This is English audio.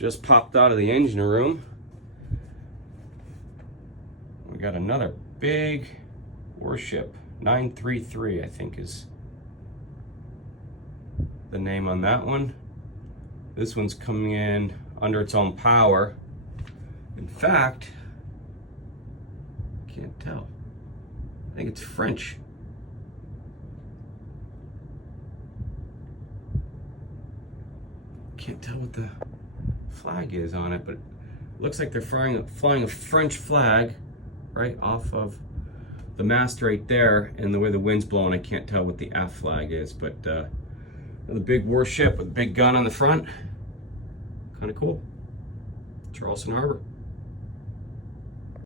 Just popped out of the engine room. We got another big Warship, 933 I think is the name on that one. This one's coming in under its own power. In fact, can't tell. I think it's French. Can't tell what the flag is on it, but it looks like they're flying a French flag right off of the mast right there, and the way the wind's blowing, I can't tell what the F flag is, but the big warship with a big gun on the front, kind of cool. Charleston Harbor.